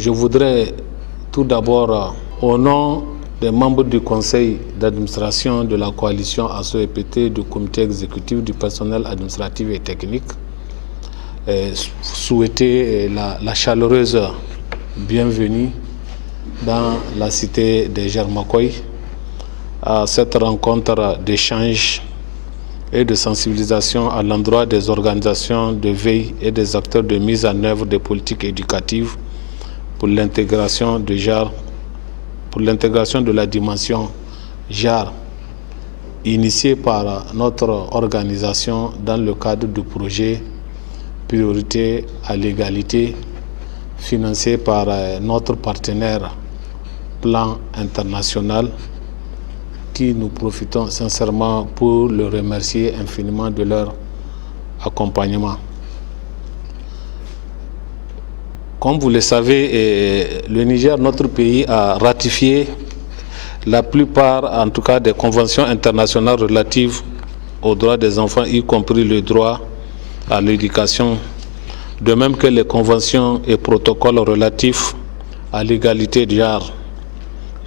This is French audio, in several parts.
Je voudrais tout d'abord, au nom des membres du conseil d'administration de la coalition ASSO-EPT, du comité exécutif du personnel administratif et technique, souhaiter la chaleureuse bienvenue dans la cité de Germakoy à cette rencontre d'échange et de sensibilisation à l'endroit des organisations de veille et des acteurs de mise en œuvre des politiques éducatives pour l'intégration de genre, pour l'intégration de la dimension genre initiée par notre organisation dans le cadre du projet Priorité à l'égalité financé par notre partenaire Plan International, qui nous profitons sincèrement pour le remercier infiniment de leur accompagnement. Comme vous le savez, le Niger, notre pays, a ratifié la plupart, en tout cas, des conventions internationales relatives aux droits des enfants, y compris le droit à l'éducation, de même que les conventions et protocoles relatifs à l'égalité de genre.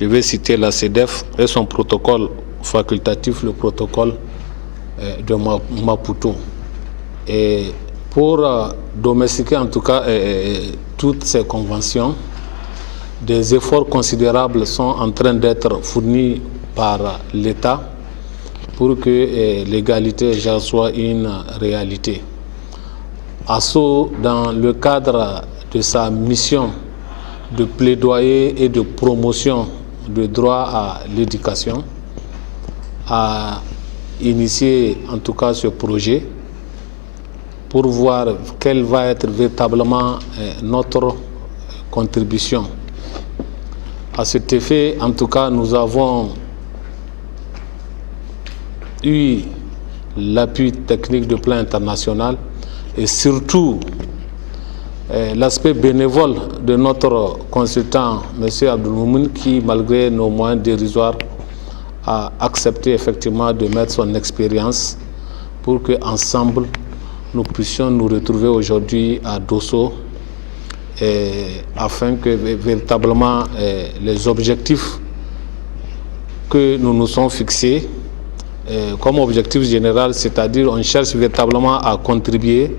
Je vais citer la CEDEF et son protocole facultatif, le protocole de Maputo. Et pour domestiquer en tout cas toutes ces conventions, des efforts considérables sont en train d'être fournis par l'État pour que l'égalité genre soit une réalité. ASSO, dans le cadre de sa mission de plaidoyer et de promotion du droit à l'éducation, a initié en tout cas ce projet pour voir quelle va être véritablement notre contribution. À cet effet, en tout cas, nous avons eu l'appui technique du plan international et surtout l'aspect bénévole de notre consultant, M. Abdelmoumoun, qui, malgré nos moyens dérisoires, a accepté effectivement de mettre son expérience pour qu'ensemble, nous puissions nous retrouver aujourd'hui à Dosso, afin que véritablement les objectifs que nous nous sommes fixés, comme objectif général, c'est-à-dire on cherche véritablement à contribuer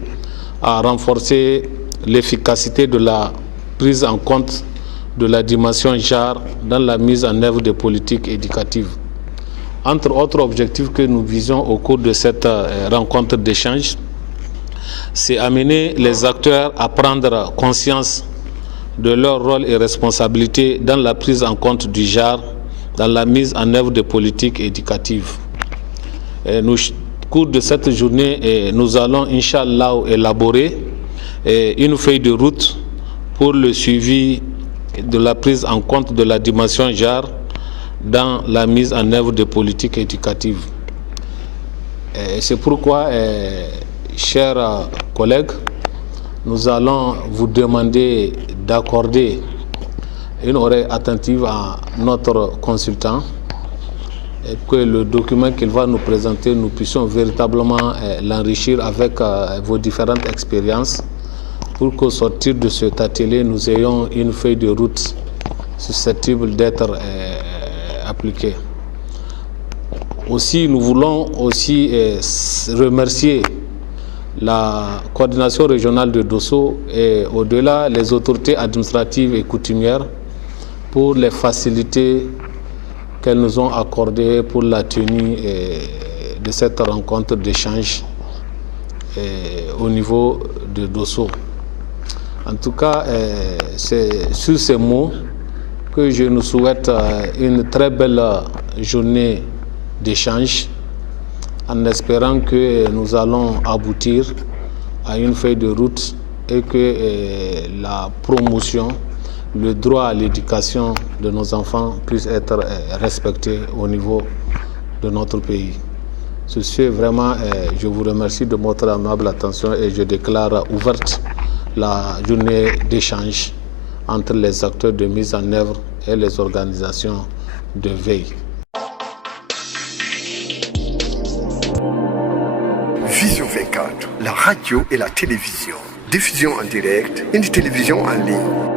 à renforcer l'efficacité de la prise en compte de la dimension genre dans la mise en œuvre des politiques éducatives. Entre autres objectifs que nous visons au cours de cette rencontre d'échange, c'est amener les acteurs à prendre conscience de leur rôle et responsabilité dans la prise en compte du genre, dans la mise en œuvre des politiques éducatives. Au cours de cette journée, nous allons, Inch'Allah, élaborer une feuille de route pour le suivi de la prise en compte de la dimension genre dans la mise en œuvre des politiques éducatives. C'est pourquoi, chers collègues, nous allons vous demander d'accorder une oreille attentive à notre consultant et que le document qu'il va nous présenter, nous puissions véritablement l'enrichir avec vos différentes expériences pour qu'au sortir de cet atelier, nous ayons une feuille de route susceptible d'être appliquée. Aussi, nous voulons aussi remercier la coordination régionale de Dosso et au-delà les autorités administratives et coutumières pour les facilités qu'elles nous ont accordées pour la tenue de cette rencontre d'échange au niveau de Dosso. En tout cas, c'est sur ces mots que je nous souhaite une très belle journée d'échange, en espérant que nous allons aboutir à une feuille de route et que la promotion, le droit à l'éducation de nos enfants puisse être respecté au niveau de notre pays. Sur ce, vraiment, je vous remercie de votre aimable attention et je déclare ouverte la journée d'échange entre les acteurs de mise en œuvre et les organisations de veille. Vision 24, la radio et la télévision. Diffusion en direct et une télévision en ligne.